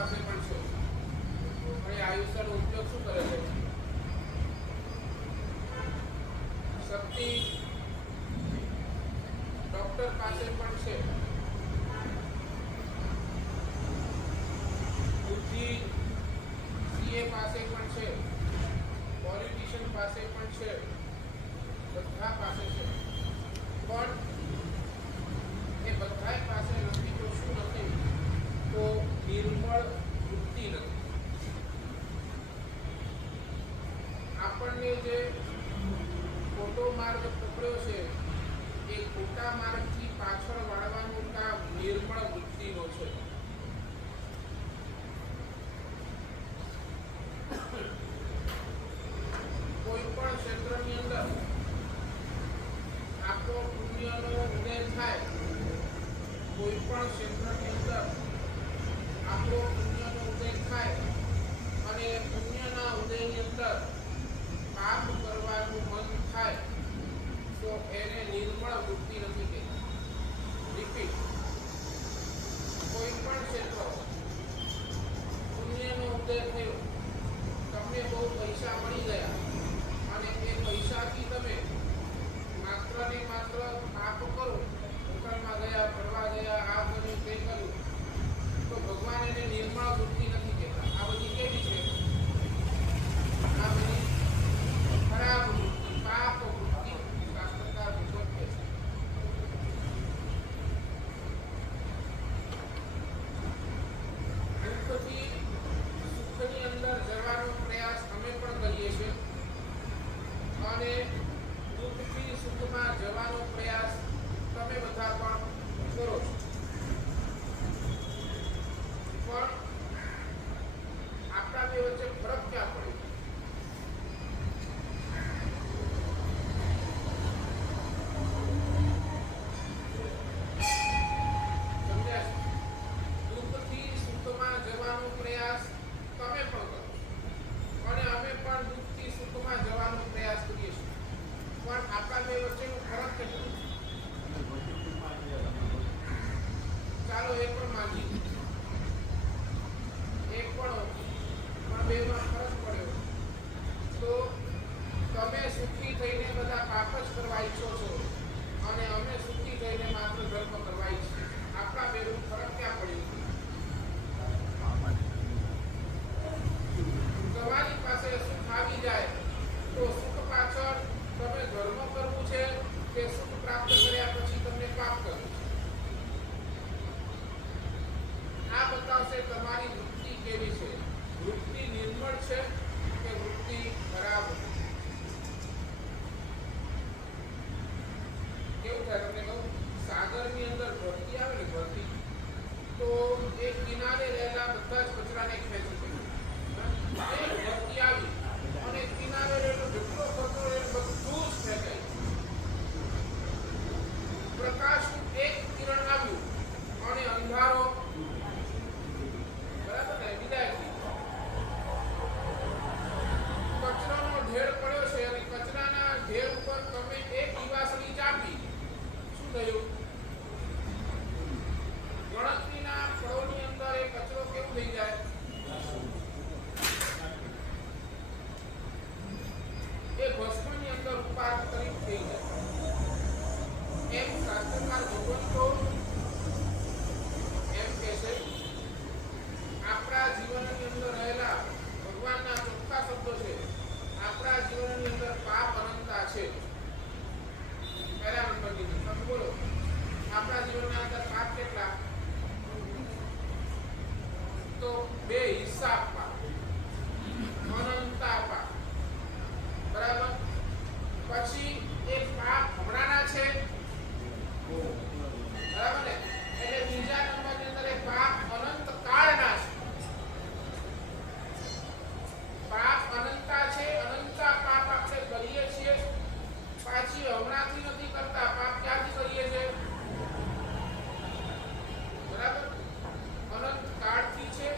પાસે પણ છે. અને આયુષ્યનો ઉપયોગ શું કરે છે? શક્તિ ડોક્ટર પાસે પણ છે. બુદ્ધિ સીએ પાસે પણ છે. પોલિટિશિયન પાસે પણ છે. બધા પાસે છે. પણ એ બધા પાસે નથી તો શું નથી? તો નિર્મળ વૃત્તિ નથી. આપણને જે ખોટો માર્ગ પકડ્યો છે એ ખોટા માર્ગથી પાછળ વાળવાનું કામ નિર્મળ વૃત્તિનો છે. કોઈ પણ ક્ષેત્રની અંદર આપણો પુણ્યનો ઉદય થાય, કોઈ પણ ક્ષેત્રની અંદર આપણો પુણ્યનો ઉદય થાય અને પુણ્યના ઉદયની અંદર પાપ કરવાનું મન થાય તો એને નિર્મળ વૃત્તિ નથી કહેતી. રિપીટ, કોઈ પણ ક્ષેત્ર પુણ્યનો ઉદય થયો, તમને બહુ પૈસા મળી ગયા અને એ પૈસાથી તમે માત્ર ને માત્ર પાપ કરો, હોટલમાં ગયા, ફરવા ગયા, આ કર્યું, તે કર્યું, તો ભગવાન એને નિર્મળ વૃત્તિ નથી કહેતા. આ બધી કેવી છે? આ બધી ખરાબ વૃત્તિ, પાપ વૃત્તિ શાસ્ત્રકાર ભગવત કહે છે. દુઃખથી સુખની અંદર જવાનો પ્રયાસ અમે પણ કરીએ છીએ અને દુઃખથી સુખમાં જવાનો પ્રયાસ તમે બધા પણ કરો છો. પણ આપણા બે વચ્ચે ફરક ક્યાં પડે? દુઃખથી સુખમાં જવાનો પ્રયાસ તમે પણ કરો અને અમે પણ દુઃખથી સુખમાં જવાનો પ્રયાસ કરીએ છીએ. પણ આપણા બે વચ્ચેનો ફરક કેટલો? ચાલો એ પણ માનીએ, એક પણ બેમાં ફરક પડ્યો. તો તમે સુખી થઈને બધા પાપ જ કરવા ઈચ્છો છો અને અમે સુખી થઈને માત્ર ધર્મ કરવા ઈચ્છીએ. આપણા બેનો ફરક ક્યાં પડ્યો? તમારી પાસે સુખ આવી જાય તો સુખ પાછળ તમે ધર્મ કરવું છે કે સુખ પ્રાપ્ત કર્યા પછી તમને પાપ કરવું છે? આ બતાવશે તમારી વૃત્તિ કેવી છે. વૃત્તિ નિર્મળ છે કે વૃત્તિ ખરાબ છે? કેવું થાય તમને કહું? સાગરની અંદર ભરતી આવે ને, ભરતી, તો એ કિનારે રહેલા બધા જ કચરાને ખેંચી લે. ભરતી આવી અને કિનારે રહેલો જેટલો કચરો એ બધું જ ફેંકાય. પ્રકાશનું એક કિરણ આવ્યું અને અંધારો બરાબર ને વિદાય થઈ. કચરાનો ઢેર પડ્યો છે અને કચરાના ઢેર ઉપર તમે એક દીવાસળી ચાપી, શું થયું? ગણતરીના ફળોની અંદર એ કચરો કેવું થઈ જાય? એ ભસ્મની અંદર રૂપાંતરિત થઈ જાય. એમ શાસ્ત્રકાર ભગવંતો એમ કહે છે, આપણા જીવનની અંદર રહેલા ભગવાનના ચોખ્ખા શબ્દો છે. આપણા જીવનની અંદર પાપ અનંતા છે. પહેલા નંબરની તમે બોલો, આપણા જીવનના અંદર પાપ કેટલા? તો બે હિસાબ પાપ, અનંતા પાપ. બરાબર? પછી એક પાપ હમણાંના છે, બરાબર ને? એટલે બીજા નંબરની અંદર એક પાપ અનંત કાળના છે. પાપ અનંતા છે, અનંતા પાપ આપણે કરીએ છીએ. પાછી હમણાંથી નથી કરતા, પાપ ક્યાંથી કરીએ છીએ? બરાબર? અનંત કાળથી છે,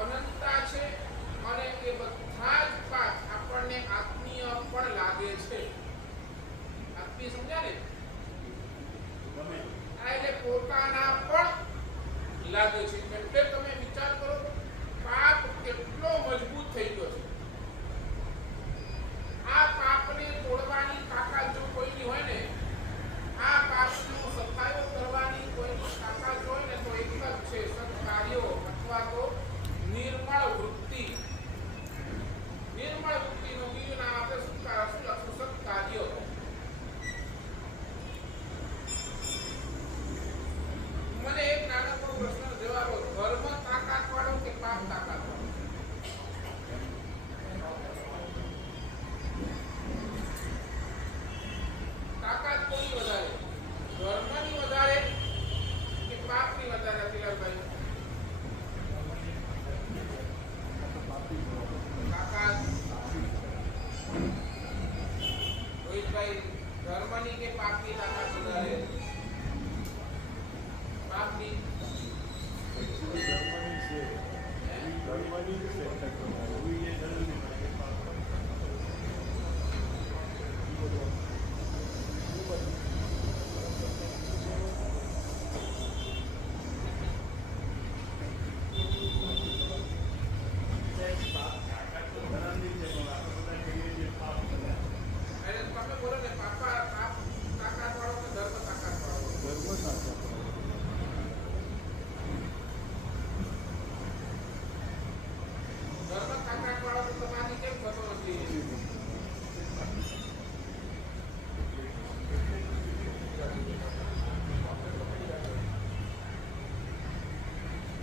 અનંતા લાગે છે. એટલે તમે વિચાર કરો પાપ કેટલો મજબૂત થઈ ગયો છે. આ પાપને તોડવાની તાકાત જો કોઈની હોય ને, આ પાપનો સફાયો કરવાની કોઈની તાકાત હોય ને, તો એક જ છે, સત્કાર્યો અથવા તો નિર્મળ વૃત્તિ. નિર્મળ વૃત્તિનો બીજું નામ આપણે શું લખશું? સત્કાર્યો. મને એક નાનકડો પ્રશ્ન જવાબ આપો. ધર્મ તાકાત વાળો કે પાપ તાકાત વાળો? તાકાત કોની વધારે? ધર્મની વધારે કે પાપની વધારે? અતિલાલભાઈ, તાકાત રોહિતભાઈ, ધર્મની કે પાપની તાકાત વધારે? પાપની. તમે બોલો ને, પાપ તાકાત વાળો કે ધર્મ તાકાત વાળો? ધર્મ તાકાત વાળો તો તમારી કેમ થતો નથી?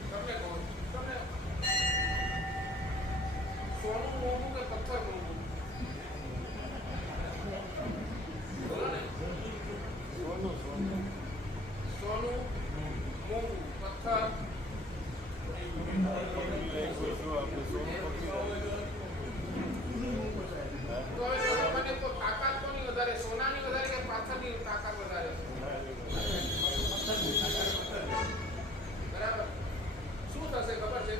તમને કહું, તમને સોનું મોંઘું કે પથ્થર મોંઘું? બોલો ને. સોનું મોંઘું, પથ્થર તો તાકાત કોની વધારે? સોનાની વધારે કે પાથરની તાકાત વધારે? બરાબર. શું થશે ખબર છે?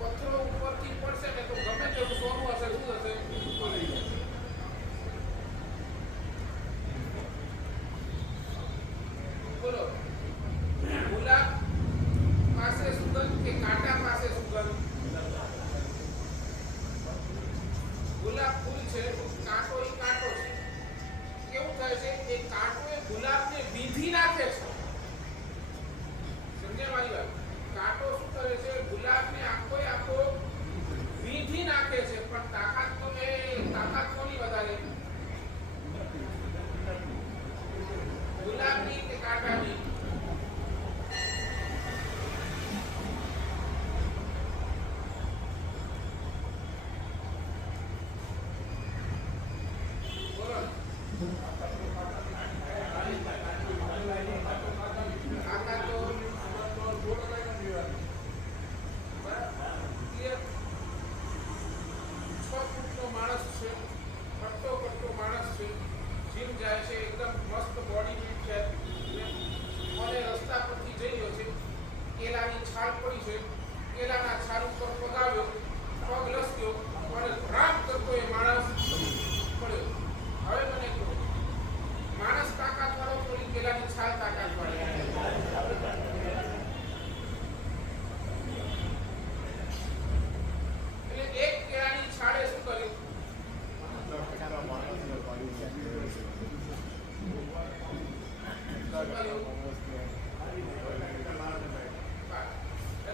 પથ્થરો ઉપરથી પડશે ને તો ગમે તેવું સોનું હશે, શું થશે? પડી જશે. બોલો, ગુલાબ પાસે સુગંધ કે કાંટા પાસે સુગંધ? ગુલાબ ફૂલ છે, કાંટો એ કાંટો છે. કેવું થાય છે? એ કાંટો એ ગુલાબને બીંધી નાખે છે. સમજ્યા મારી વાત? કાંટો શું કરે છે? ગુલાબને આખો બીંધી નાખે છે. પણ તાકાત કોની વધારે? ગુલાબની કે કાંટાની? કેલાની છાલ પડી છે, કેલાના છાલ ઉપર પગ આવ્યો, પગ લસક્યો અને રામ કરતો એ માણસ પડ્યો. હવે મને કહો, માણસ તાકાત વાળો થોડી કેલાની છાલ તાકાત વાળી? એટલે એક કેળાની છાલે શું કર્યું?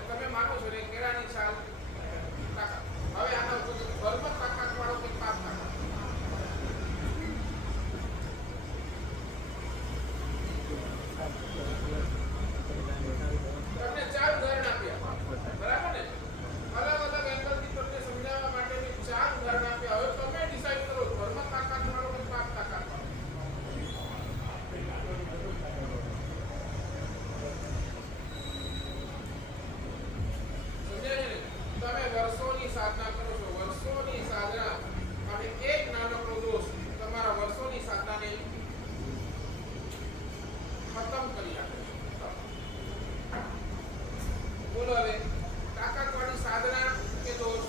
તમે માનો છો ને કેળાની છાલ તાકાત? હવે આના ઉપર ધર્મ તાકાત વાળો કે પાપ તાકાત? તમને ચાર ઉદાહરણ આપ્યા, બરાબર ને? અલગ અલગ એંગલથી તમને સમજાવવા માટે મેં ચાર ઉદાહરણ આપ્યા. હવે તમે ડિસાઈડ કરો, ધર્મ તાકાત વાળો કે પાપ તાકાત વાળો? તમે વર્ષોની સાધના કરો છો, વર્ષોની સાધના, અને એક નાનકડો દોષ તમારા વર્ષોની સાધનાને ખતમ કરી આપે છે. બોલો હવે, તાકાતવાળી સાધના કે દોષ?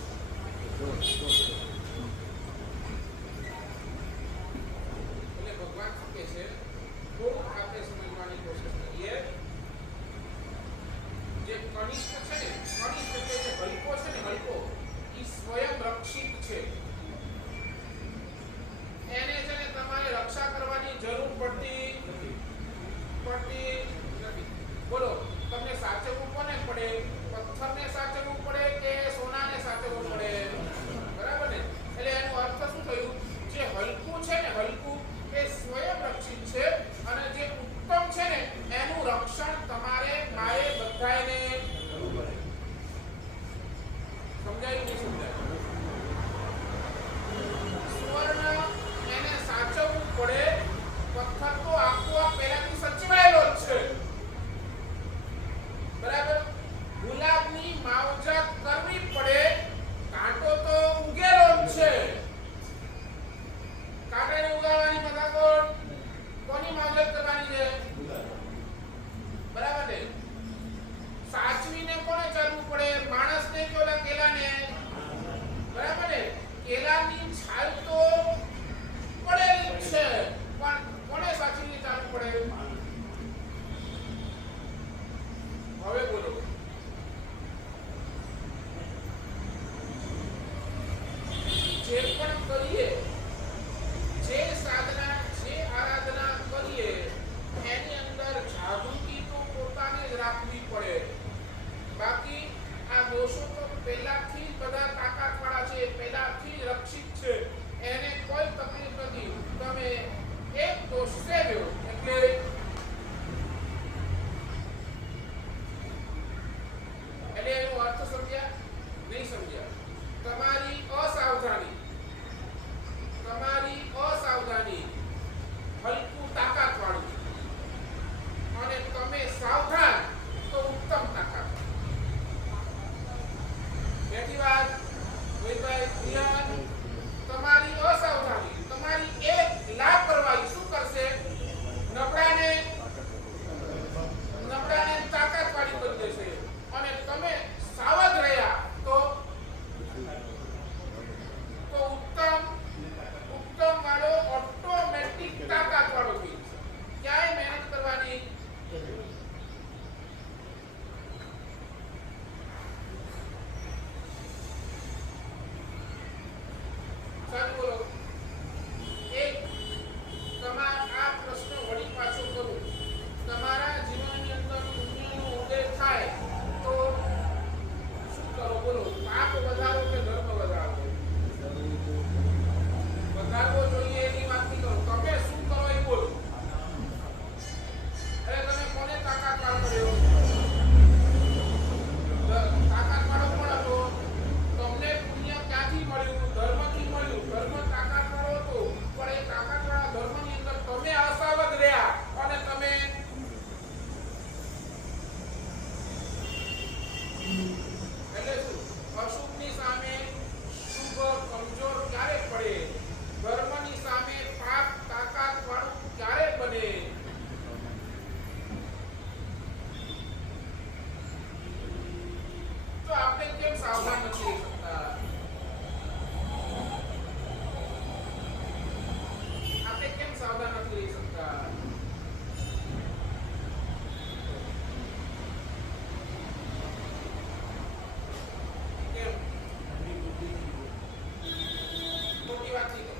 એટલે ભગવાન શું કહે છે? થોડું આપણે સમજવાની કોશિશ કરીએ. જે કનિષ્ઠ છે ને, કનિષ્ઠ એટલે જે હલકો છે ને, હલકો એ સ્વયં રક્ષિત છે. એને છે ને તમારે રક્ષા કરવાની જરૂર પડતી નથી. બોલો, તમને સાચવવું કોને પડે? પથ્થરને સાચવવું પડે કે સોનાને સાચવવું પડે? બરાબર ને? એટલે એનો અર્થ શું થયું? જે હલકું છે ને, હલકું એ સ્વયં રક્ષિત છે, અને જે ઉત્તમ છે ને એનું રક્ષણ તમારે મારે બધાને સમજાયું નહીં સમજાયું? સુવર્ણ એને સાચવવું પડે, પથ્થર તો આપોઆપ પહેલાથી સચવાયેલો જ છે. બરાબર? ગુલાબની માવજત કરવી પડે, કાંટો તો ઉગેલો જ છે. કાંટાને ઉગાડવાની મથાકોટ કોની માવજત કરવાની છે? બરાબર ને? સાચવીને કોને ચાલવું પડે? માણસને કે ઓલા કેલાને? બરાબર ને? કેલાની છાલ તો પડેલી જ છે, પણ કોને સાચવીને ચાલવું પડે? હવે બોલો, જે પણ કરીએ, જે સાધના, જે આરાધના કરીએ, એની અંદર જાગૃતિ તો પોતાને જ રાખવી પડે. બાકી આ દોષો તો પહેલાથી જ બધા તાકાતવાળા છે, પહેલાથી જ રક્ષિત છે, એને કોઈ તકલીફ નથી. તમે એક દોષ સેવ્યો એટલે એનો અર્થ સમજ્યા? નહીં સમજ્યા? તમારી અસાવધાની હલકું તાકાતવાળું, અને તમે સાવધાન તો ઉત્તમ તાકાત. બેઠી વાત ભાઈ ક્લિયર? તમારી અસાવધાની, તમારી એક લાપરવાહી શું કરશે? નબળાને તાકાતવાળી કરી દેશે, અને તમે સાવધ રહ્યા તો ઉત્તમ વાળો ઓટોમેટિક તાકાતવાળો થઈ જશે. ક્યાંય મહેનત કરવાની બોલો. એક આ પ્રશ્ન વળી પાછો કરું. તમારા જીવનની અંદર પુણ્યનો ઉદય થાય તો શું કરો? બોલો, પાપ વધારો કે ધર્મ વધારો? વધારવો જોઈએ એની વાત નહીં કરો. તમે શું કરો એ બોલો. અરે તમે કોને તાકાત કર્યો? તાકાત વાળો કોણ હતો? તમને પુણ્ય ક્યાંથી મળ્યું? ધર્મથી મળ્યું. ધર્મ તાકાત વાળો હતો, પણ એ તાકાત વાળા ધર્મની અંદર તમે અસાવધ રહ્યા, અને તમે એટલે શું? અશુભની સામે શુભ કમજોર ક્યારે પડે? ધર્મની સામે પાપ તાકાત વાળું ક્યારે બને? તો આપણે કેમ સાવધાન નથી રહી શકતા? આપણે કેમ સાવધાન નથી રહી શકતા? કેમ? મોટી વાત નહીં કરો.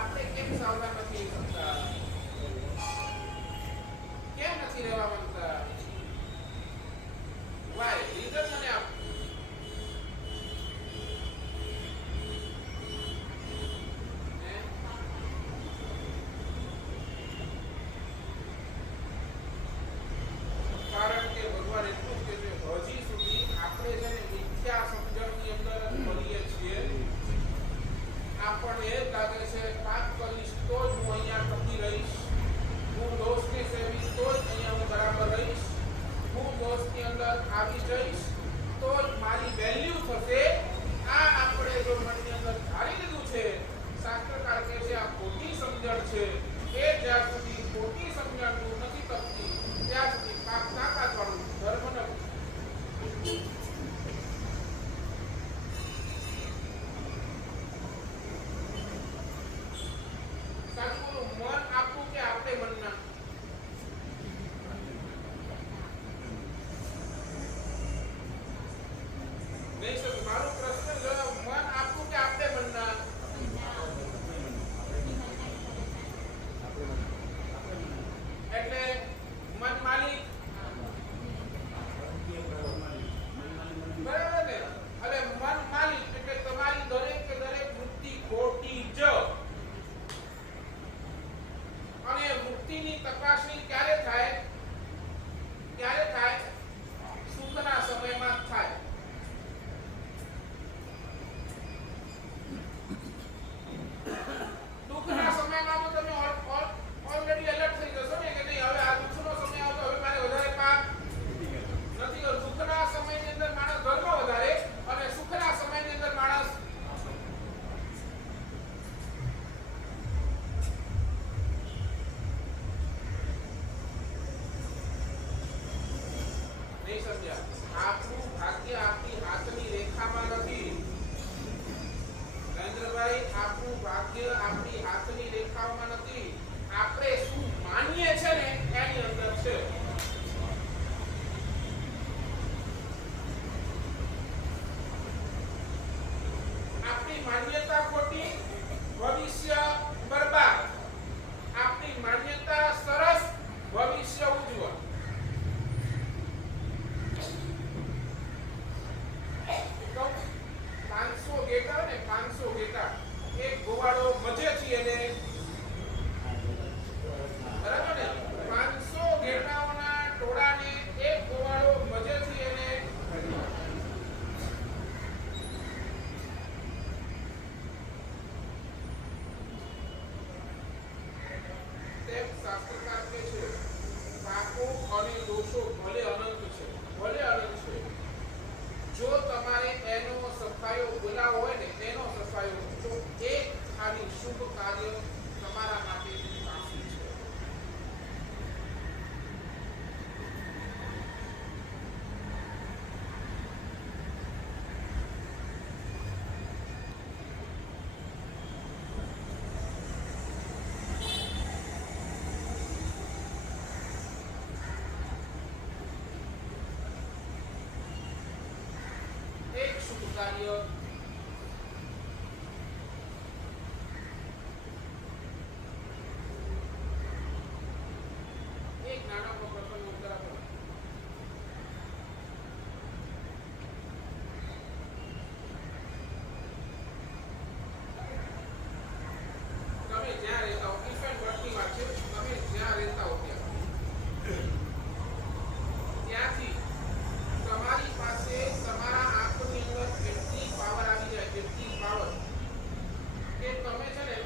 આપણે કેમ સાવધાન નથી રહી શકતા? કેમ નથી રહેવા માંગતા? વાય રીઝન મને આપો. કારણ કે ભગવાન એટલું જ કહે છે, હજી સુધી આપણે જેને મિથ્યા સમજણની અંદર જ પડીએ છીએ. આપણને એ લાગે છે પાપ કરીશ તો જ હું અહીંયા ટકી રહીશ, હું દોષને સેવીશ તો જ અહીંયા હું બરાબર રહીશ, હું દોષની અંદર આવી જઈશ તો જ મારી વેલ્યુ થશે. આ આપણે જો મનની અંદર ધારી લીધું છે, શાસ્ત્રકાર કહે છે આ ખોટી સમજણ છે. એ જ્યાં સુધી ખોટી સમજણ નથી તપતી ત્યાં સુધી પાપ તાકાત વાળું ધર્મ નથી. સમજ્યા? આપણું ભાગ્ય આપણી હાથની રેખામાં નથી. નરેન્દ્રભાઈ, આપણું ભાગ્ય આપણી હાથની રેખામાં નથી. આપણે શું માનીએ છે ને એની અંદર છે. આપણી માન્યતા ખોટી, ભવિષ્ય બરબાદ. આપણી માન્યતા સરસ, ભવિષ્ય ઉજ્જવળ. તો 500 ઘેટા ને 500 ઘેટા, એક ગોવાળો મજેથી એને બરાબર ને 500 ઘેટાઓના ટોળાને એક ગોવાળો મજેથી એને શાસ્ત્રકાર કહે છે પાપો અને દોષો ભલે અનંત છે, ભલે અનંત છે, જો તમારે એનો સફાયો બોલાવો હોય ને, એનો સફાયો તો એક ખાલી શુભ કાર્ય તમારા માટે કાફી છે. એક શુભ કાર્ય એક નાનકડો પ્રસંગ ઉત્તર આપો. તમે જ્યાં રહેતા હો, ઇફેન્ટ વર્કની વાત છે, તમે જ્યાં રહેતા હો ત્યાંથી તમારી પાસે તમારા આંખની અંદર એટલી પાવર આવી જાય, એટલી પાવર કે તમે છે ને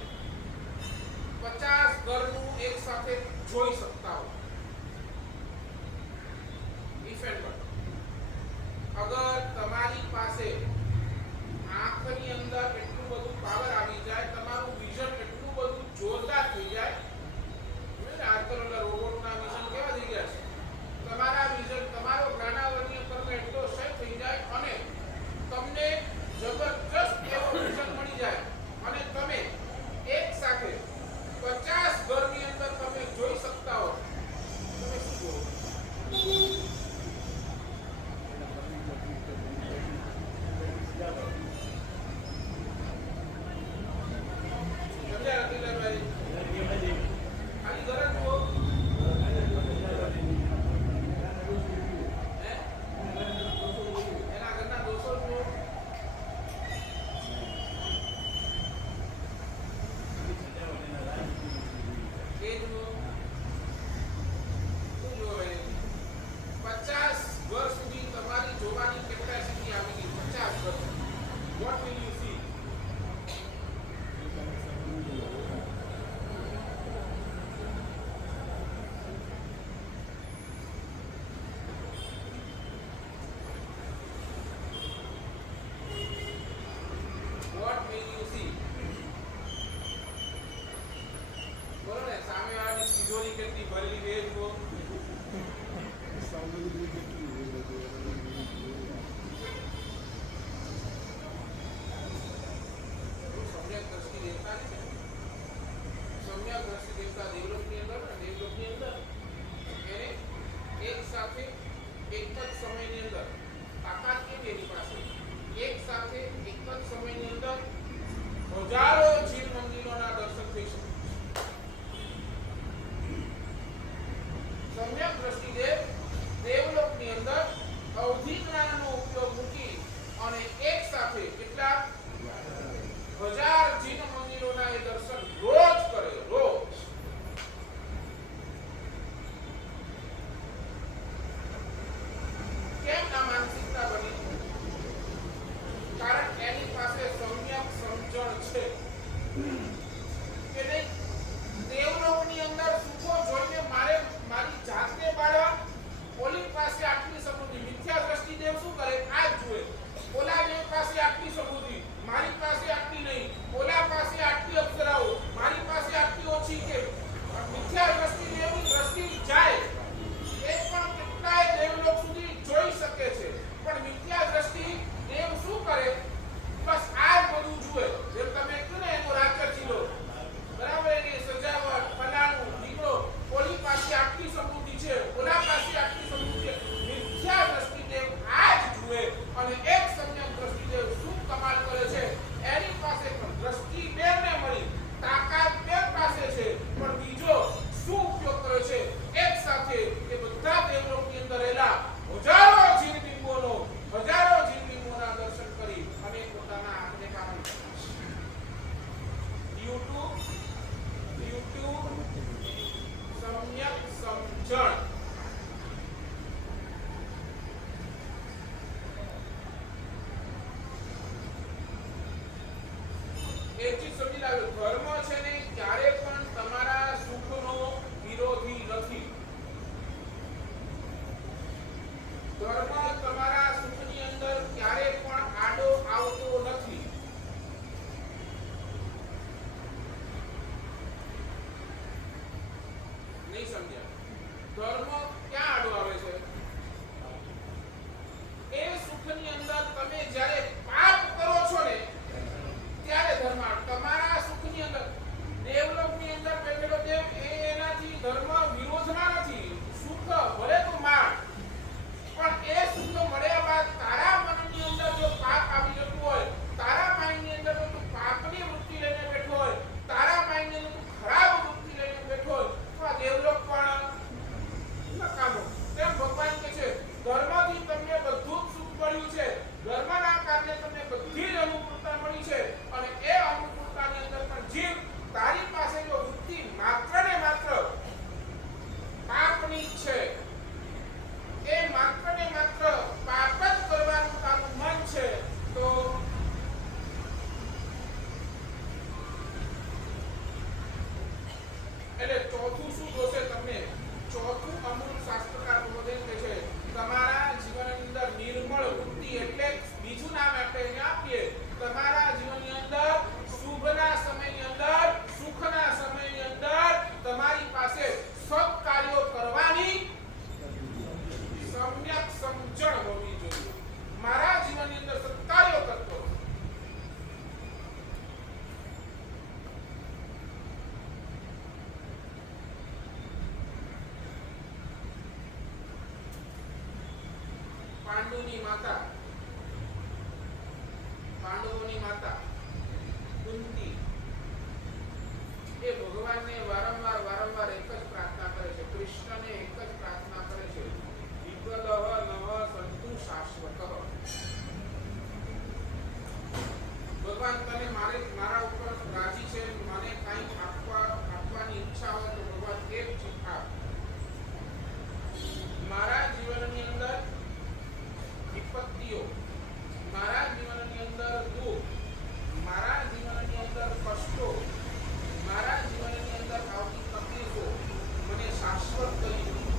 50 ઘરનું એક સાથે જોઈ શકતા હો. ઇફેન્ટ અગર તમારી પાસે આંખની અંદર એટલું બધું પાવર આવી જાય, તમારું વિઝન એટલું બધું જોરદાર થઈ જાય. આજકાલ રોબોટના વિઝન કેવા થઈ ગયા છે? તમારા વિઝન, તમારો જ્ઞાનાવર્ણ્ય કર્મ એટલો ક્ષય થઈ જાય અને તમને જબરજસ્ત એવો વિઝન મળી જાય અને તમે એક સાથે 50 ઘરની અંદર તમે જોઈ શકતા હો. તમે શું જોવો? સમજ્યા રતિલાલભાઈ? ખાલી ઘર જ જુઓ. એના ઘરના દોષો જુઓ. એ જુઓ. શું જુઓ ભાઈ? 50 ઘર સુધી તમારી જોવાની કેપેસિટી આવી ગઈ. 50 ઘર. What will you see? What will you see? બોલો ને, સામેવાળાની તિજોરી કેટલી ભરેલી છે એ જુઓ. સમ્યક દ્રષ્ટિ દેવતા છે. સમ્યક દ્રષ્ટિ દેવતા દેવલોકની અંદર એને એક સાથે એક જ સમયની અંદર તાકાત કેવી એની પાસે, એક સાથે એક જ સમયની અંદર હજારો જીવ મંદિરોના દર્શન થઈ શકે. સમ્યક દ્રષ્ટિદેવ દેવલોકની અંદર અવધિ જ્ઞાનનો ઉપયોગ મૂકી અને એક સાથે કેટલા 1000 જીન મંદિરોના એ દર્શન રોજ કરે, રોજ. કેમ આ માનસિકતા બની? કારણ એની પાસે સમ્યક સમજણ છે. ધર્મ તમારા સુખની અંદર ક્યારે પણ આડો આવતો નથી. નહીં સમજ્યા? ધર્મ ક્યાં આડો આવે છે? એ સુખની અંદર તમે જ્યારે પાપ કરો છો ને ત્યારે ધર્મ તમારા સુખની અંદર દેવલોકની અંદર બેઠેલો દેવ એનાથી ધર્મ વિરોધમાં નથી. સુખ ભલે તું માણ, પણ એ સુખ મળ્યા બાદ તારા મનની અંદર જો પાપ આવી જતું હોય, તારા માઇન્ડની અંદર જો તું પાપની વૃત્તિ લઈને બેઠો હોય, તારા માઇન્ડની અંદર તું ખરાબ વૃત્તિ લઈને બેઠો હોય, તો આ દેવલોક પણ નકામો. તેમ ભગવાન કહે છે ધર્મથી તમને બધું જ સુખ મળ્યું છે. ધર્મના કારણે તમને બધી જ અનુકૂળતા મળી છે, અને એ અનુકૂળતાની અંદર પણ જીવ તારી પાસે જો વૃત્તિ માત્ર ને માત્ર પાપની છે, એ માત્ર ને માત્ર પાપ જ કરવાનું તારું મન છે, તો એટલે ચોથું શું જોશે તમને? ચોથું અમૂલ શાસ્ત્રકાર બોધન કહે છે તમારા જીવનની અંદર નિર્મળ વૃત્તિ, એટલે બીજું નામ આપણે એને આપીએ. તમારા જીવનની અંદર શુભના સમયની અંદર, સુખના સમયની અંદર તમારી પાસે સત્કાર્યો કરવાની સમ્યક સમજણ હોવી જોઈએ. મારા જીવનની અંદર સત્કાર્યો કરતો પાંડવોની માતા કુંતી એ ભગવાનને વારંવાર એક જ પ્રાર્થના કરે છે, કૃષ્ણને એક જ પ્રાર્થના કરે છે, વિગતઃ નવ સંતુ શાશ્વતઃ. ભગવાન તને મારા ઉપર રાજી છે, મને કંઈક આપવાની ઈચ્છા હોય તો ભગવાન એક ચીજ આપ. મારા જીવનની અંદર વિપત્તિઓ, મારા જીવનની અંદર દુઃખ, મારા જીવનની અંદર કષ્ટો, મારા જીવનની અંદર આવતી તકલીફો મને શાશ્વત કરી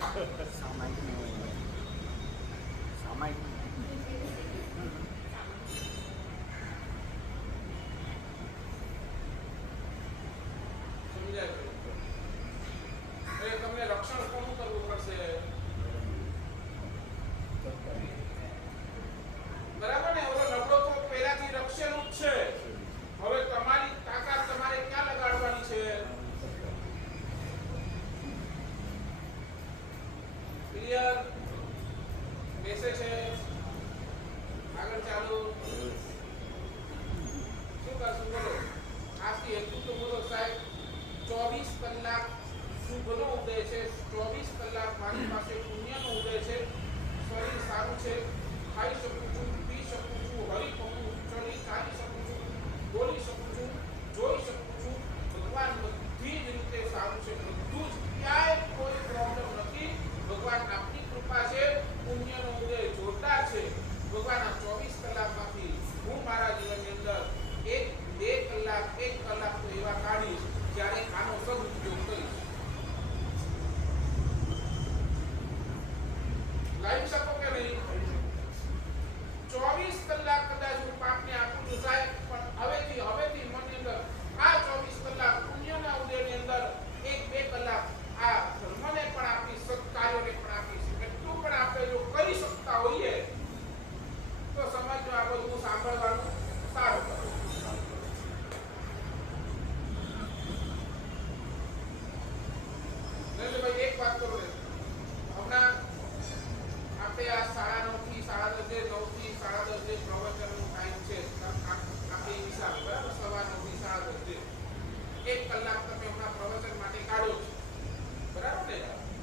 સામાયિક નહીં હોય. સામાયિક સમજાય છે? એટલે તમને રક્ષણ કોનું કરવું પડશે? બરાબર ને? ઓલો નબળો તો પહેલાથી રક્ષેલું જ છે. હવે તમારી તાકાત તમારે ક્યાં લગાડવાની છે? ક્લિયર? બેસે છે? આગળ ચાલો. શું કરશું બોલો? આજથી એટલું તો બોલો સાહેબ. 24 કલાક શુભનો ઉદય છે. 24 કલાક મારી પાસે પુણ્યનો ઉદય છે. શરીર સારું છે. ખાઈ શકું છું, પી શકું છું, હરી શકું ચડી ચાલી શકું છું, બોલી શકું છું, જોઈ શકું છું. ભગવાન બધી જ રીતે સારું છે. બધું જ ક્યાંય કોઈ પ્રોબ્લેમ નથી. ભગવાન આપની કૃપા છે. પુણ્યનો ઉદય જોરદાર છે. ભગવાન આ 24 કલાકમાંથી હું મારા જીવનની અંદર 1-2 કલાક 1 કલાક તો એવા કાઢીશ જ્યારે આનો સદુપયોગ કરીશ. લાવી શકો કે નહીં? 24 કલાક કદાચ હું પાપને આપું છું સાહેબ, પણ હવેથી મનની અંદર આ 24 કલાક પુણ્યના ઉદયની અંદર 1-2 કલાક આ ધર્મને પણ આપીશ, સત્કાર્યોને પણ આપીશ. એટલું પણ આપણે જો કરી શકતા હોઈએ તો સમજો આ બધું સાંભળવાનું સારું કરો. ભાઈ એક વાત કરો ને, હમણાં આપણે આ 9:30 થી 10:30 9 થી 10:30 પ્રવચનનો ટાઈમ છે. આપણે હિસાબ બરાબર, 9:30 થી 10:30 1 કલાક તમે હમણાં પ્રવચન માટે કાઢો છો, બરાબર ને?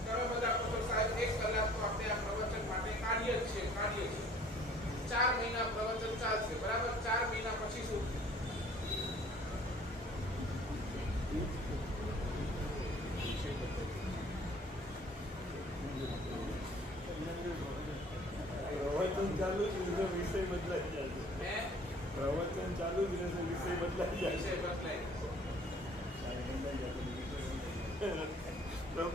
તમે બધા કહો સાહેબ 1 કલાક તો આપણે આ પ્રવચન માટે કાઢીએ જ છે. 4 મહિના પ્રવચન ચાલશે, બરાબર? 4 મહિના પછી શું? પ્રવચન ચાલુ જ રહેશે, વિષય બદલાઈ જશે. પ્રવચન ચાલુ જ રહેશે, વિષય બદલાઈ જશે.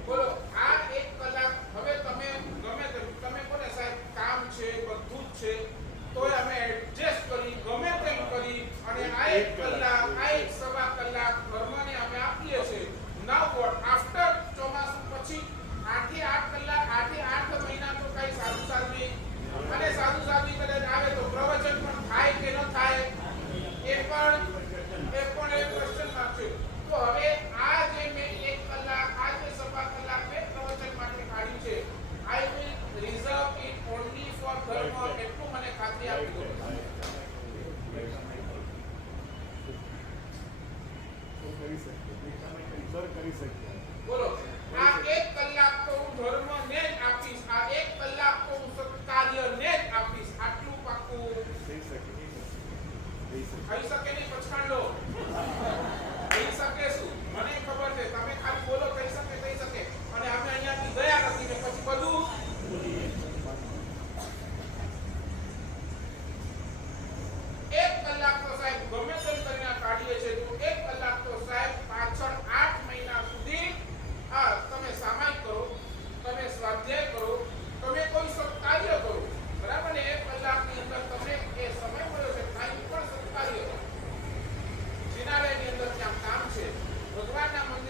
બોલો આ 1 કલાક હવે તમે ગમે તેમ તમે કોને સાહેબ કામ છે, બધું જ છે, તોય અમે એડજસ્ટ કરી ગમે તેમ કરી અને આ 1 કલાક આ 1.25 કલાક ધર્મને અમે આપીએ છીએ. નાઉ વોટ આફ્ટર ચોમાસું પછી 8 થી 8 કલાક 8 થી 8 મહિના તો કઈ સાધુ સાધ્વી અને સાધુ સાધ્વી કદાચ આવે તો પ્રવચન પણ થાય કે ન થાય એ પણ એક ક્વેશ્ચન માર્ક છે. તો હવે આ જે મેં 1 કલાક આ જે 1.25 કલાક મેં પ્રવચન માટે કાઢ્યું છે, I will reserve it only four ધર્મ. એટલું મને ખાતરી આપી દો. કરી શકીએ. બોલો આ 1 કલાક તો હું ધર્મને જ આપીશ, આ 1 કલાક તો હું સત્કાર્યને જ આપીશ. આટલું પાક્કું થઈ શકે. થઈ શકે નહીં? પછાડ લો. થઈ શકે શું? મને ખબર છે. તમે ખાલી બોલો થઈ શકે અને અમે અહીંયાથી ગયા નથી ને પછી બધું 1 કલાક તો સાહેબ ગમે તેમ કરીને કાઢીએ છે. તો 1 કલાક તો સાહેબ પાછળ 8 મહિના સુધી તમે સામાયિક કરો, તમે સ્વાધ્યાય કરો, તમે કોઈ સત્કાર્ય કરો, બરાબર ને? 1 કલાકની અંદર તમને એ સમય મળ્યો છે, ટાઈમ પણ સત્કાર્ય કરો. જિનાલયની અંદર ત્યાં કામ છે, ભગવાનના મંદિર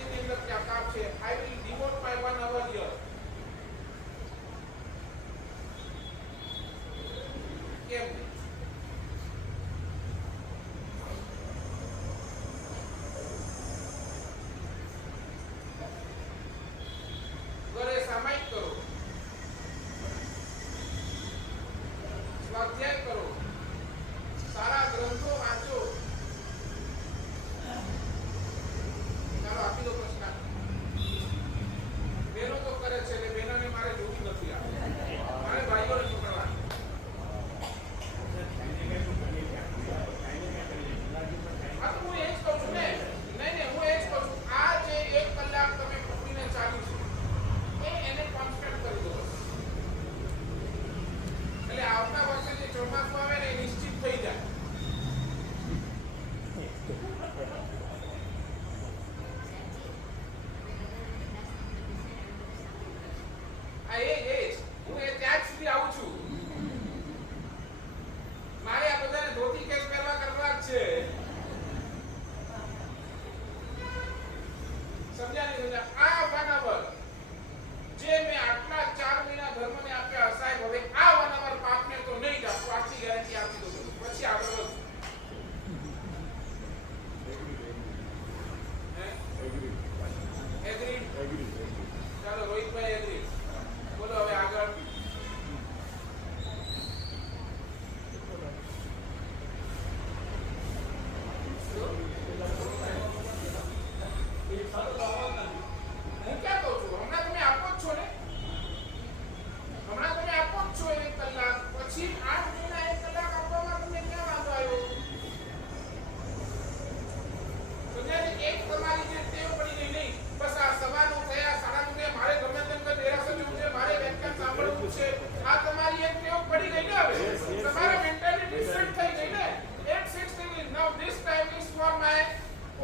this time is for my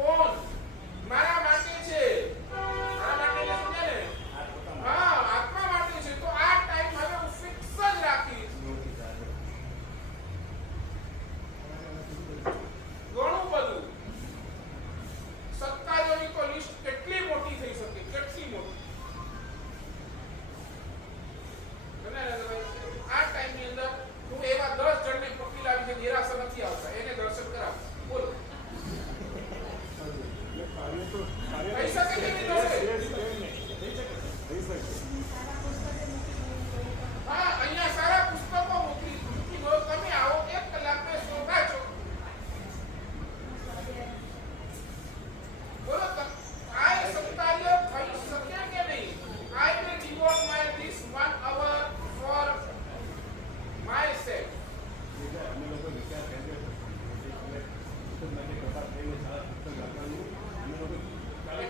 own. મારા માટે છે. મારા માટે એટલે સમજ્યા ને? હા, આત્મા માટે છે. તો આ ટાઈમ હવે હું ફિક્સ જ રાખીશ. ઘણું બધું સત્તાઓની તો લિસ્ટ કેટલી મોટી થઈ શકે, કેટલી મોટી. આ ટાઈમની અંદર હું એવા 10 જણને પકડી લાવી છે નિરાશા નથી આવતા, એને દર્શન કરાવ. બોલો થઈ શકે કે નહીં થશે? હા, અહીંયા સારા પુસ્તકો મૂકી દો. તમે આવો 1 કલાક મેં શોધા છો. બોલો આ સત્તાર્ય થઈ શકે કે નહીં? I will devote my this 1 hour for myself.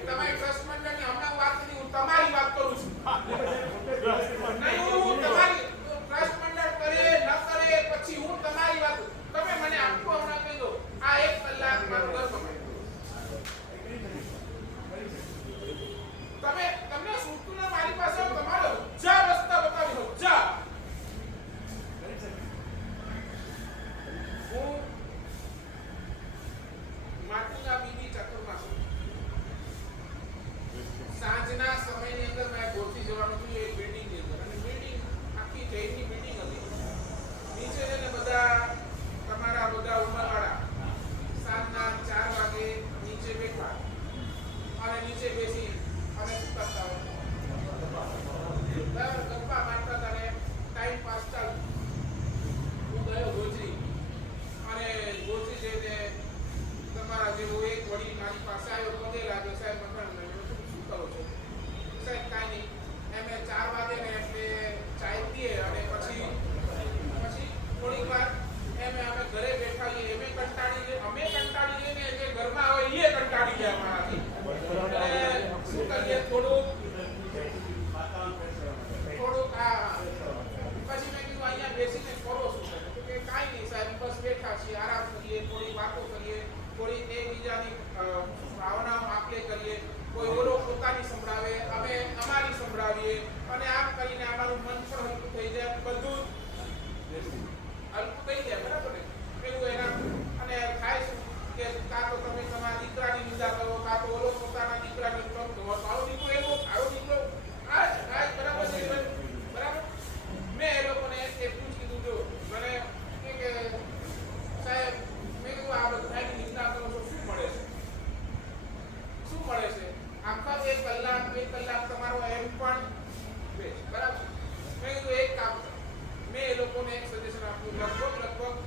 તમારી ટ્રસ્ટ મંડળની હમણાં વાત કરી, હું તમારી વાત કરું છું. નહીં, હું તમારી ટ્રસ્ટ મંડળ કરે ન કરે પછી હું તમારી વાત. તમે મને આખું હમણાં કહી દો, આ 1 કલાક મારું ઘર બગાડ્યું. તમને સૂતું ને મારી પાસે તમારો જા રસ્તા બતાવી દો. જા હું માતુંગા બીબી ચતુર્માસ સાંજના સમયની અંદર મેં ગોઠવી જવાનું હતું એક બિલ્ડિંગની અંદર, અને બિલ્ડિંગ આખી જૈનની બિલ્ડિંગ હતી. નીચે જઈને બધા તમારા બધા ઉંમરવાળા સાંજના 4 વાગે નીચે બેઠા અને નીચે બેસી અને શું કરતા હોય, ગપ્પા મારતા હતા ને ટાઈમ પાસ ચાલુ. હું ગયો ગોજરી, અને ગોજરી જઈને તમારા જેવો એક વડીલ મારી પાસે આવ્યો, પગે લાગ્યો, સાહેબ મકાન શું કરો છો? સાહેબ કાંઈ નહીં, એમ 4 વાગે ને એટલે ચાય પીએ અને પછી થોડીક વાર એમ અમે ઘરે બેઠા છીએ. અમે કંટાળી જઈએ ને જે ઘરમાં આવે એ કંટાળી જાય અમારાથી. શું કરીએ, થોડુંક આ પછી મેં કીધું અહીંયા બેસીને કરો શું? કે કાંઈ નહીં સાહેબ, બસ બેઠા છીએ, આરામ કરીએ, થોડી વાતો કરીએ, થોડી એકબીજાની ભાવનાઓ આપલે કરીએ. કોઈ ઓલો પોતાની સંભળાવે, અમે અમારી સંભળાવીએ, અને આમ કરીને અમારું મન પણ હલકું થઈ જાય, બધું હલકું થઈ જાય. બરાબર ને? પેલું એના અને થાય શું કે કાં તો તમે તમારા દીકરાની નિંદા કરો, કાં તો ઓલો પોતાના દીકરાની કરો. મારો દીકરો એવો, મારો દીકરો આ બરાબર છે. બરાબર. મેં એ લોકોને એટલું જ કીધું, જો મને કે સાહેબ, મેં કીધું આ બધાની નિંદા કરો છો, શું મળે છે? શું મળે છે? આખા 1 કલાક તમારો એમ પણ વેસ્ટ. બરાબર. મેં કીધું એક કામ, મેં એ લોકોને એક સજેશન આપ્યું. લગભગ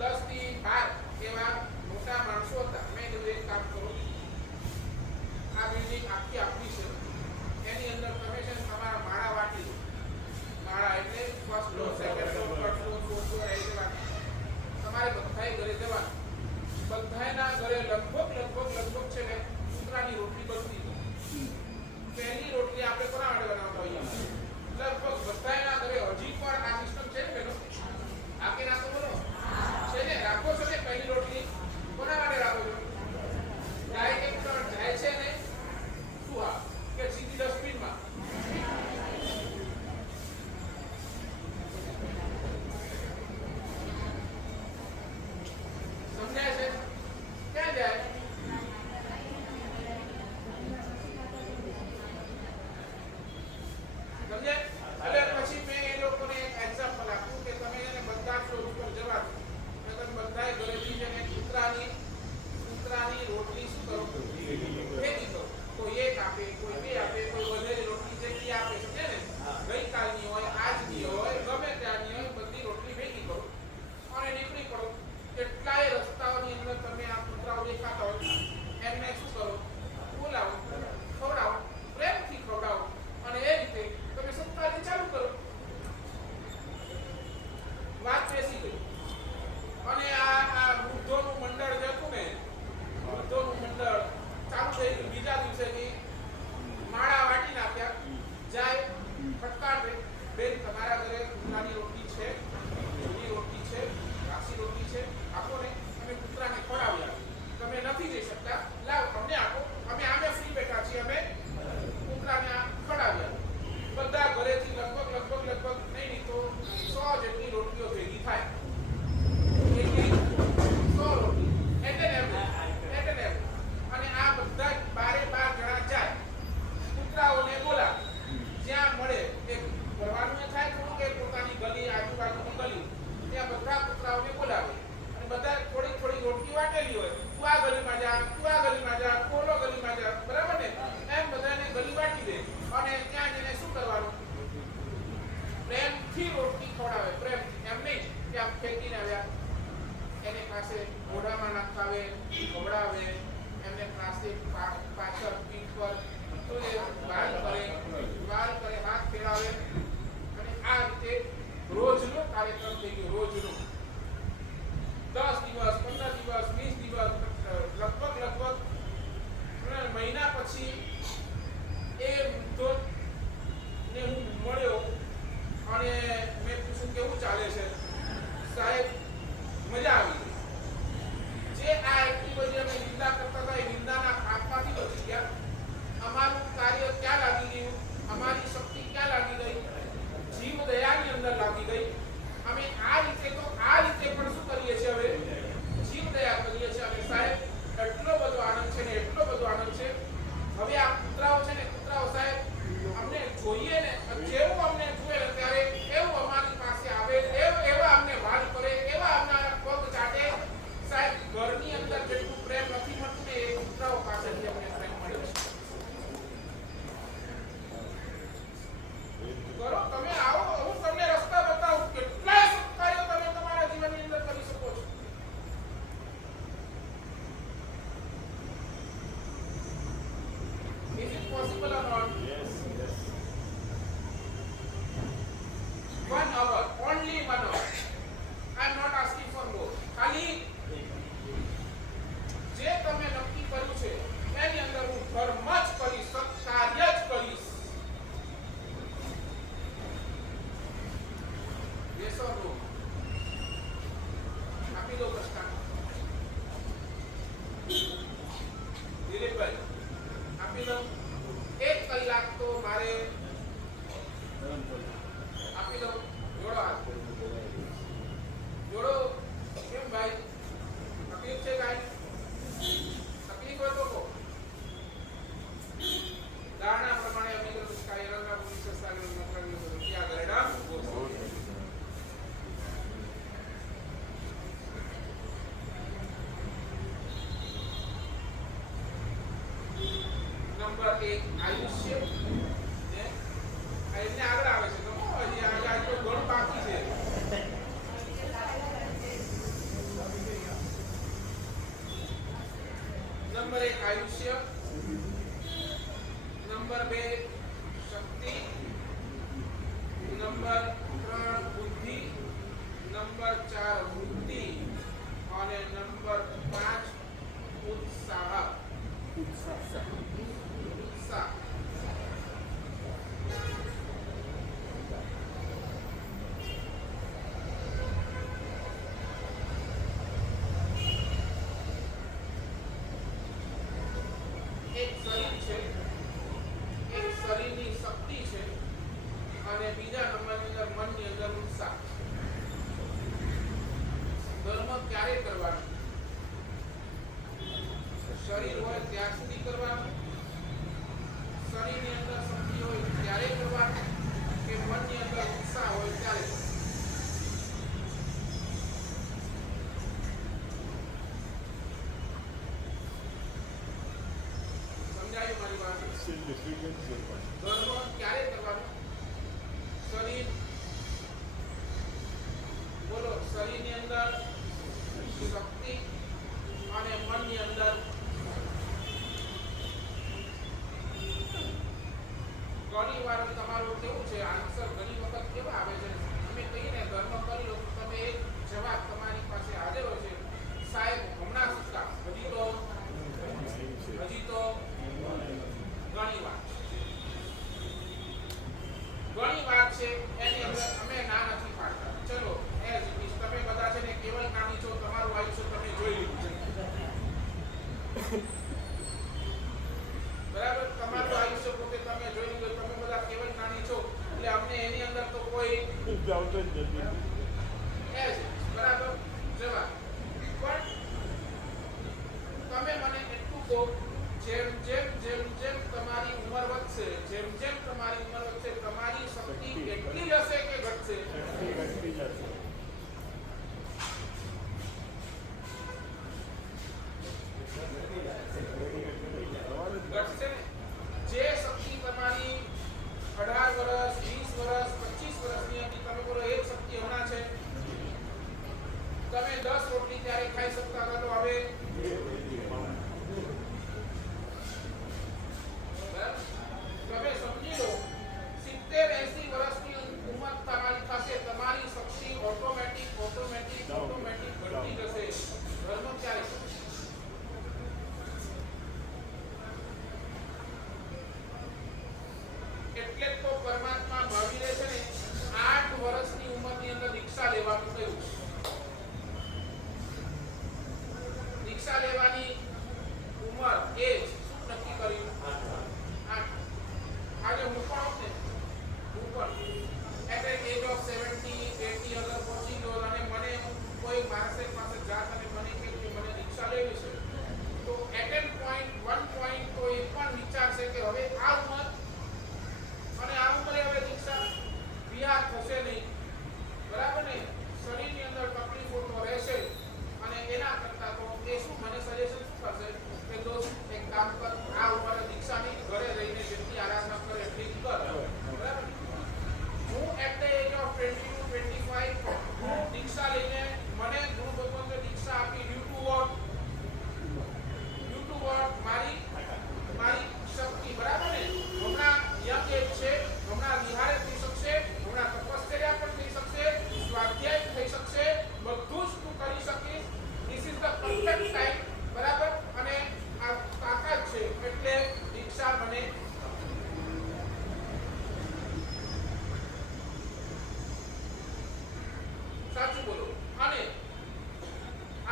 10 થી 12 એવા મોટા માણસો હતા. મેં કીધું એક કામ કરો, આ બિલ્ડિંગ આખી આપણી છે, એની અંદર તમે છે ને તમારા માળા વાટી દો. માળા એટલે first floor, second floor, third floor, fourth floor આવી જવાનું. તમારે બધાએ ઘરે જવાનું. બધાના ઘરે લગભગ છે ને કૂતરાની રોટલી બનતી હતી. પહેલી રોટલી આપણે કોના માટે બનાવતા હોઈએ? લગભગ બધાના ઘરે હજી પણ આ સિસ્ટમ છે ને બેનો? આપી નાખો, બોલો છે ને? રાખો છો ને પહેલી રોટલી? કોના માટે રાખો છો? ગાય કે કૂતરા જાય છે ને શું આ કે સીધી ડસ્ટબિનમાં? સમજાય છે? ક્યાં જાય? પાસે મોઢામાં નખાવે, ખવડાવે, એમને પ્લાસ્ટિક પાછળ પીઠ પર વાલ કરે, હાથ ફેરાવે અને આ રીતે રોજનો કાર્યક્રમ થઈ ગયો. રોજનો 10 દિવસ, 15 દિવસ, 20 દિવસ, લગભગ મહિના પછી એ વૃદ્ધો ને હું મળ્યો અને મેં પૂછ્યું કેવું ચાલે છે. સાહેબ, મજા આવી ગઈ. જે આ એટલી બધી અમે નિંદા કરતા હતા એ નિંદાના ખાતમાંથી બચી ગયા. અમારું કાર્ય ક્યાં લાગી ગયું, અમારી શક્તિ ક્યાં લાગી ગઈ, જીવ દયાની અંદર લાગી ગઈ. અમે આ રીતે પણ શું કરીએ છીએ, હવે જીવ દયા કરીએ છીએ. અને સાહેબ, એટલો બધો આનંદ છે ને, એટલો બધો આનંદ છે. હવે આ કૂતરાઓ છે ને, કૂતરાઓ સાહેબ અમને જોઈએ ને, જેવું અમને જુએ ને ત્યારે એવું અમારી પાસે આવે, એવા અમને વાલ કરે, એવા અમારા પગ ચાટે. સાહેબ, ઘરની અંદર જેટલું પ્રેમ નથી મળતું ને, એ કૂતરાઓ પાસેથી અમને પ્રેમ મળ્યો છે. કરો, તમે આવો, હું તમને રસ્તા બતાવું. કેટલાય સત્કાર્યો તમે તમારા જીવનની અંદર કરી શકો છો. Is it possible or not? Yes, yes. 1 hour, only 1 hour. I am not asking for more. ખાલી જે તમે નક્કી કર્યું છે એની અંદર હું ધર્મ જ કરીશ, સત્કાર્ય જ કરીશ. Yes or no? આપી દો પ્રશ્ન. દિલીપભાઈ, આપી દો. 1 કલાક તો મારે આપી દો. જોડો હાથ, જોડો. કેમ ભાઈ, તકલીફ છે કાંઈ? તકલીફ હોય તો કહો. ધારણા પ્રમાણે અમે તો કાયરાના પોલીસ સ્થાને મોકલાવી રૂપિયા ગરડા નંબર 1 આયુષ્ય ને એને આગળ આવે છે. તો હજી આ તો ઘણું બાકી છે. નંબર 1 આયુષ્ય, નંબર 2 શક્તિ, નંબર 3 બુદ્ધિ, નંબર 4 વૃત્તિ અને નંબર 5 ઉત્સાહ. એક શરીર છે, એક શરીરની શક્તિ છે અને બીજા નંબરની અંદર મનની અંદર ઉત્સાહ. ધર્મ ક્યારે કરવાનો? શરીર હોય ત્યાં સુધી કરવાનું, શરીરની અંદર શક્તિ હોય ત્યારે કરવાનું, કે મનની અંદર ઉત્સાહ હોય ત્યારે કરવાનું? સમજાયું મારી વાત? Significant છે પણ. ધર્મ ક્યારે કરવાનું? શરીર, બોલો, શરીરની અંદર શક્તિ અને મનની અંદર. ઘણી વાર તમારું કેવું છે આન્સર, ઘણી વખત કેવા આવે છે, અમે કહીને ધર્મ કરી લો, તમે એક જવાબ તમારી પાસે હાજર હોય છે, સાહેબ હમણાં સુધા, હજી તો ઘણી વાર.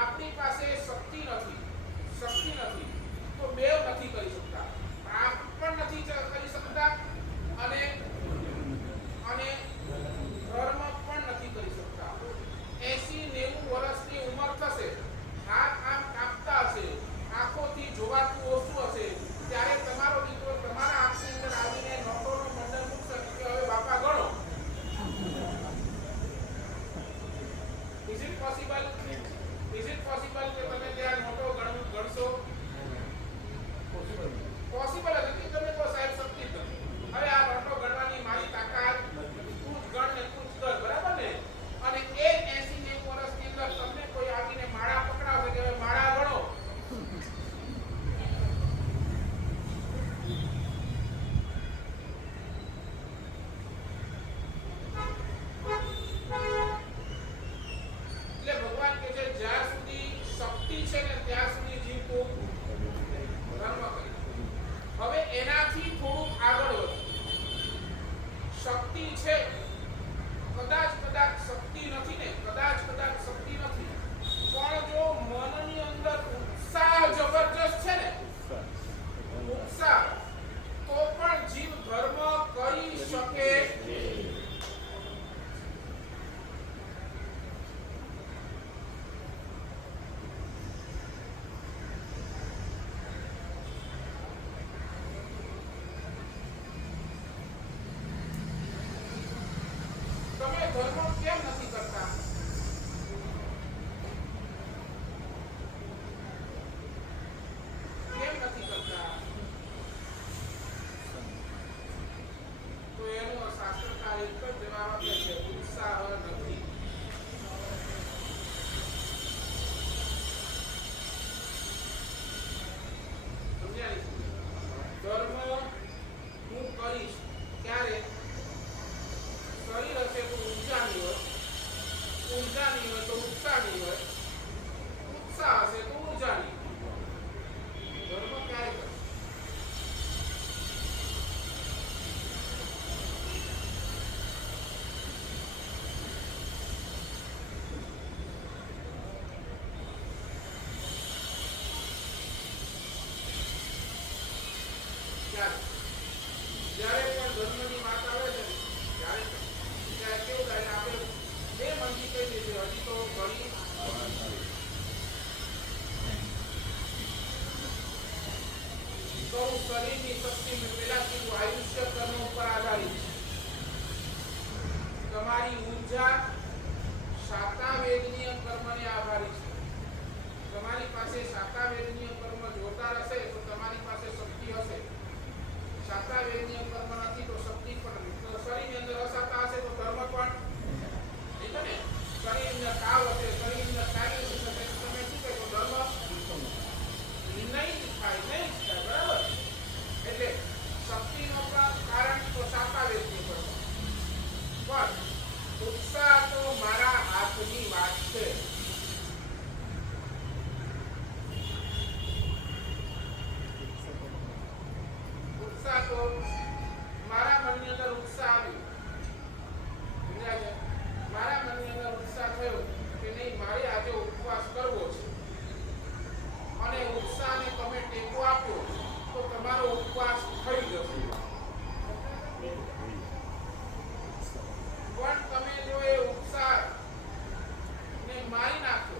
આપણી પાસે શક્તિ નથી તો બેવ નથી કરી શકતા. પાપ પણ નથી કરી શકતા અને ધર્મ પણ નથી કરી શકતા. 80-90 વર્ષની ઉંમર થશે, હાથ આમ કાપતા હશે, આંખોથી જોવાતું ઓછું હશે, ત્યારે તમારો દીકરો તમારા આંખની અંદર આવીને નોટોનો બંડલ મૂકશે કે હવે બાપા ગણો. Is it possible કે તમે ત્યાં નોટો ગણશો? પોસિબલ નથી. તમે તો સાહેબ શક્તિ જ નથી. હવે આ નોટો ગણવાની મારી તાકાત, તું જ ગણ ને તું જ કર, બરાબર ને? અને એ 80-90 વર્ષની અંદર તમને કોઈ આવીને માળા પકડાવશે કે હવે માળા ગણો. એટલે ભગવાન કહે છે જ્યાં સુધી શક્તિ છે ને ત્યાં સુધી જીવવું, ધર્મ કરી. હવે એનાથી થોડું આગળ વધો. શક્તિ છે, કદાચ શક્તિ નથી ને, કદાચ શક્તિ નથી, પણ જો મનની અંદર ઉત્સાહ જબરજસ્ત છે ને, ઉત્સાહ, તો પણ જીવ ધર્મ કરી શકે. તમે ધર્મ કેમ નથી કરતા? કેમ નથી કરતા? તો એનો શાસ્ત્રકાર એક જ જવાબ આપે છે, ઉત્સાહ નથી. સમજાય? ધર્મ હું કરીશ ક્યારે? શરીર હશે તો ઊર્જાની હોય, ઊર્જાની હોય તો ઉત્સાહની હોય, ઉત્સાહ હશે તો ઊર્જાની. ધર્મ ક્યારે કરે? જ્યારે પણ ધર્મની વાત આવે છે ત્યારે કેવું થાય? આપણે બે મંદી કહી દઈએ હજી તો ઘણી શરીરની શક્તિ પેલા કીધું આયુષ્ય કર્મ ઉપર આધારિત છે. તમારી ઊર્જા શાતાવેદનીય કર્મને આભારી છે. તમારી પાસે શાતાવેદનીય કર્મ જોતા હશે તો તમારી પાસે શક્તિ હશે. શાતાવેદનીય કર્મ નથી તો શક્તિ પણ નથી. તો શરીરની અંદર અશાતા હશે તો ધર્મ પણ નહીં ને. શરીરની તાવ હશે, શરીરની ડાયાલિસિસ હશે, તમે શું કહો? ધર્મ નહીં જ થાય, બરાબર? એટલે શક્તિનો પણ કારણ તો શાતાવેદનીય કર્મ, પણ ઉત્સાહ તો મારા હાથની વાત છે. ઉત્સાહ તો મારા મનની અંદર ઉત્સાહ આવ્યો, સમજાય છે? મારા મનની અંદર ઉત્સાહ થયો કે નહીં, મારે આજે ઉપવાસ કરવો છે, અને ઉત્સાહને તમે ટેકો આપો તો તમારો ઉપવાસ થઈ જશે. પણ તમે જો એ ઉત્સાહ ને મારી નાખો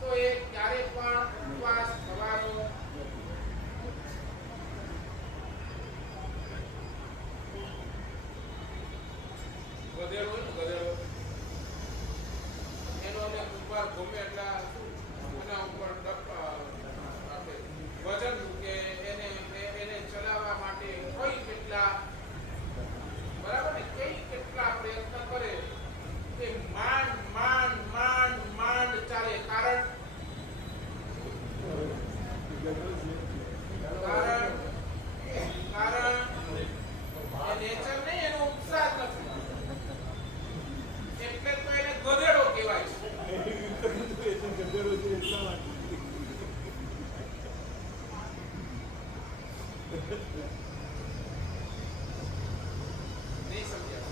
તો એ ક્યારે પણ ઉપવાસ થવાનો ગધેડો એનો અમે ઉપર ગમે એટલા એના ઉપર વજન મૂકે, એને ચલાવવા માટે કઈ કેટલા, બરાબર ને, કેટલા પ્રયત્ન કરે એ માંડ ચાલે. કારણ એ નેચર નહીં, એનો ઉત્સાહ નથી, એટલે તો એને ગધેડો કહેવાય છે. નહીં સમજ્યા?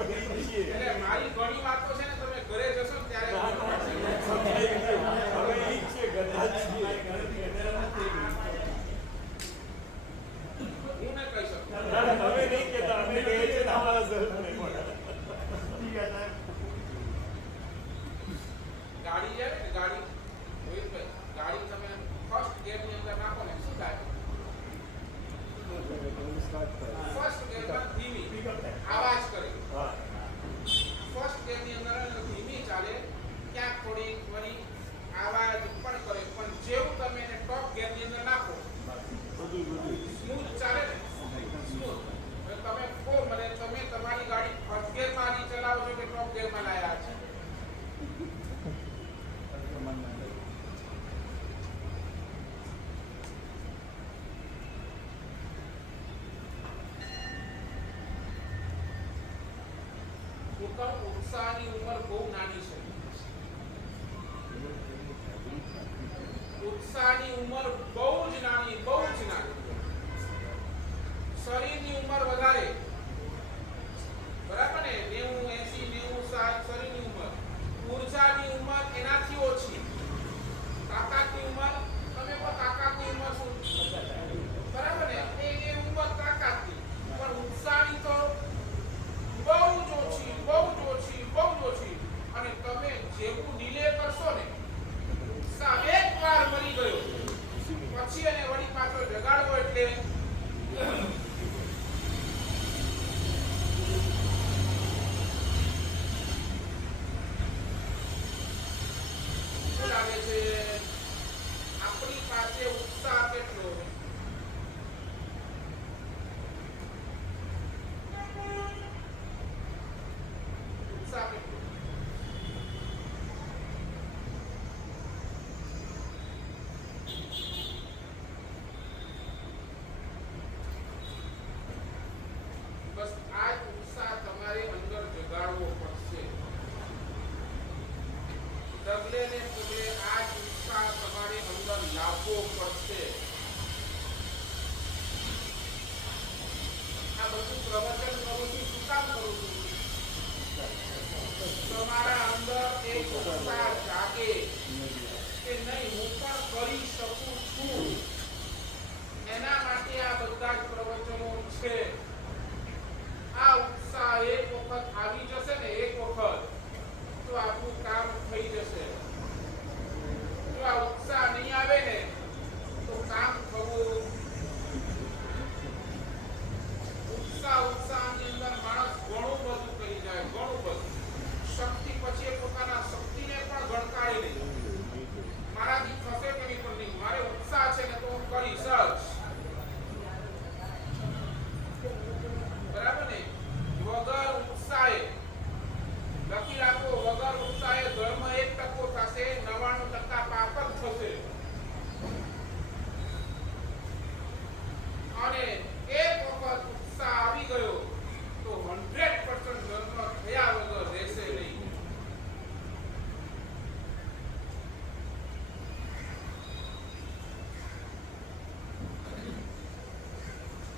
પડી જઈએ. એટલે મારી ઘણી વાતો છે ને તમે ઘરે જશો ને ત્યારે ના, ના, સમજાઈ ગયું. હવે ઈ જ છે, ગધા જ છીએ. હું નહીં કહી શકું. ના, ના, અમે નહીં કહેતા. અમે કહીએ છીએ ને અમારા સર્વને પણ. ગાડી છે ને ગાડી રોહિતભાઈ, ગાડી તમે ફર્સ્ટ ગેરની અંદર નાખો ને શું થાય? ફર્સ્ટ ગેરમાં ધીમી આવાજ કરે. હા. ફર્સ્ટ ગેરની અંદર ધીમી ચાલે, ક્યાંક થોડી વળી આવાજ પણ કરે, પણ જેવું તમે એને ટોપ ગેરની અંદર નાખો બધું. સ્મૂથ ચાલે ને, સ્મૂથ. હવે તમે કહો મને, તમે તમારી ગાડી ફર્સ્ટ ગેરમાં હજી ચલાવો છો કે ટોપ ગેરમાં લાયા છે? પોતાનું ઉત્સાહની ઉંમર બહુ નાની છે. ઉત્સાહની ઉંમર બહુ જ નાની, બહુ જ નાની. શરીરની ઉંમર વધારે, બરાબર ને? 90, 80, 90 સાલ શરીરની ઉંમર. ઉર્જાની ઉંમર એનાથી ઓછી. તાકાતની ઉંમર, તમે કહો તાકાતની ઉંમર શું? બરાબર ને? એ ઉંમર તાકાતની, પણ ઉત્સાહની તો બહુ જ ઓછી, બહુ જ ઓછી, બહુ જ ઓછી. અને તમે જેવું ડીલે કરશો ને, ઉત્સાહ એકવાર મરી ગયો પછી એને વળી પાછો જગાડવો એટલે શું લાગે છે? આપણી પાસે ઉત્સાહ કેટલો? ઉત્સાહ કેટલો? બસ આ જ ઉત્સાહ તમારે અંદર જગાડવો પડશે. ડગલે ને પગલે આ જ ઉત્સાહ તમારે અંદર લાવવો પડશે. આ બધું પ્રવચન કરું છું, શું કામ કરું છું? તમારા અંદર એક ઉત્સાહ જાગે કે નહીં, હું પણ કરી શકું છું. એના માટે આ બધા જ પ્રવચનો છે. આ ઉત્સાહ એક વખત આવી જશે ને, એક વખત, તો આપણું કામ થઈ જશે. જો આ ઉત્સાહ નહીં આવે ને તો કામ થવું. ઉત્સાહની અંદર માણસ ઘણું બધું કરી જાય, ઘણું બધું. શક્તિ પછી એ પોતાના શક્તિને પણ ગણકારી લે. મારાથી થશે કે નહીં, પણ નહીં, મારે ઉત્સાહ છે ને તો હું કરીશ જ. બરાબર ને? વગર ઉત્સાહે લખી રાખો, વગર ઉત્સાહે ધર્મ 1% થશે, 99% પાપ જ થશે. અને એક વખત ઉત્સાહ આવી ગયો તો 100% ધર્મ થયા વગર રહેશે નહીં.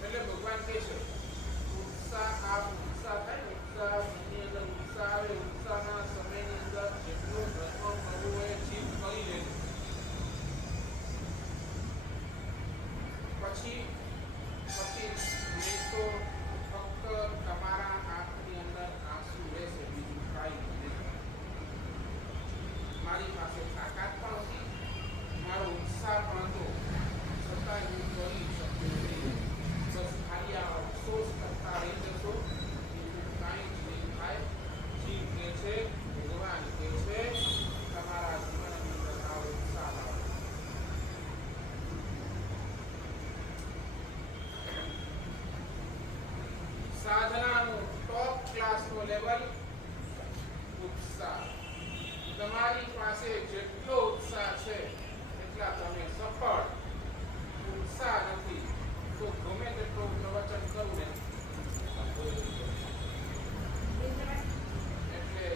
એટલે ભગવાન કહે છે ઉત્સાહ થાય ને, ઉત્સાહની અંદર ઉત્સાહ આવે, ઉત્સાહના સમયની અંદર જેટલો ધર્મ કરવો હોય જીવ કરી લે. પછી નહીં તો ફક્ત તમારા આંખની અંદર આંસુ રહેશે, બીજું કાંઈ નહીં. મારી પાસે તાકાત પણ હતી, મારો ઉત્સાહ પણ હતો, છતાં હું કરી શકતો નહીં. બસ ખાલી આ અફસોસ કરતા રહી જશો, બીજું કાંઈ જ નહીં થાય. જીવ કે છે, ભગવાન કે છે, તમારા જીવનની અંદર આ ઉત્સાહ લાવો. સાધનાનું ટોપ ક્લાસનો લેવલ ઉત્સાહ. તમારી પાસે જેટલો ઉત્સાહ છે એટલા તમે સફળ. ઉત્સાહ નથી તો ગમે તેટલો પ્રવચન કરું ને એટલે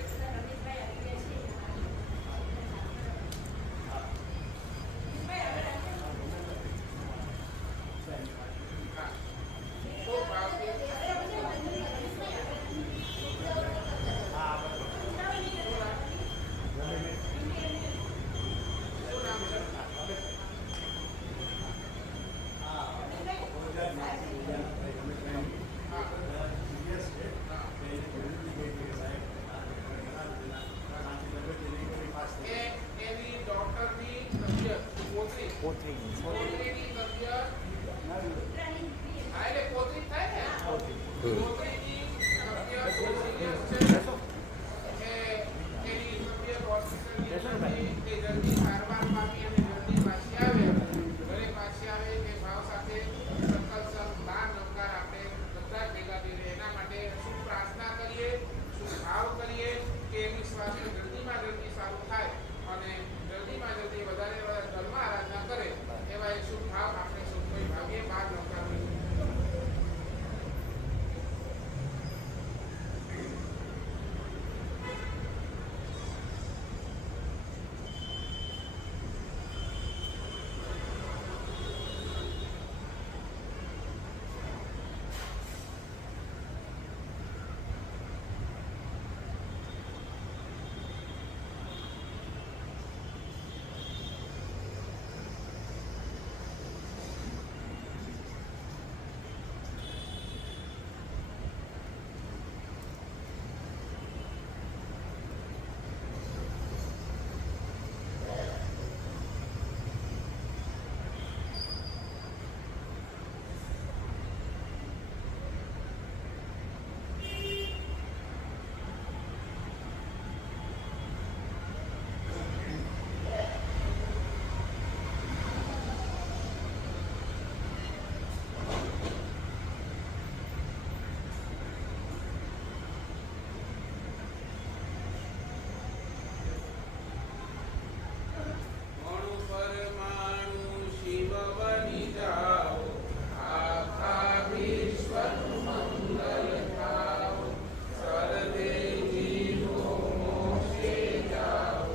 છોકરીની તબિયત બહુ સિરિયસ છે કે એની તબિયત હોસ્પિટલની અંદરથી તે જલ્દી સારવાર પામી અને જલ્દી પાછી આવે ઘરે પાછી આવે તે ભાવ સાથે સંકલ્પ બાર નમકાર આપણે બધા જ ભેગા થઈને એના માટે શું પ્રાર્થના કરીએ, શું ભાવ કરીએ કે એની સ્વાસ્થ્ય જલ્દીમાં જલ્દી સારું થાય અને જલ્દીમાં જલ્દી વધારે વધારે ધર્મ આરાધના કરે એવા એક શુભ ભાવ આપણે સૌ કોઈ ભાવીએ બાર નમકાર કરીએ. અણુ પરમાણુ શિવ બની જાઓ, આખા વિશ્વનું મંગલ થાઓ, સર્વે જીવો મોક્ષે જાઓ,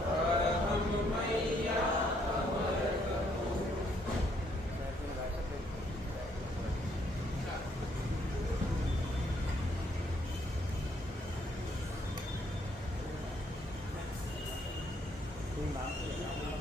હર હમ મૈયા અમર કરો. શું નામ છે?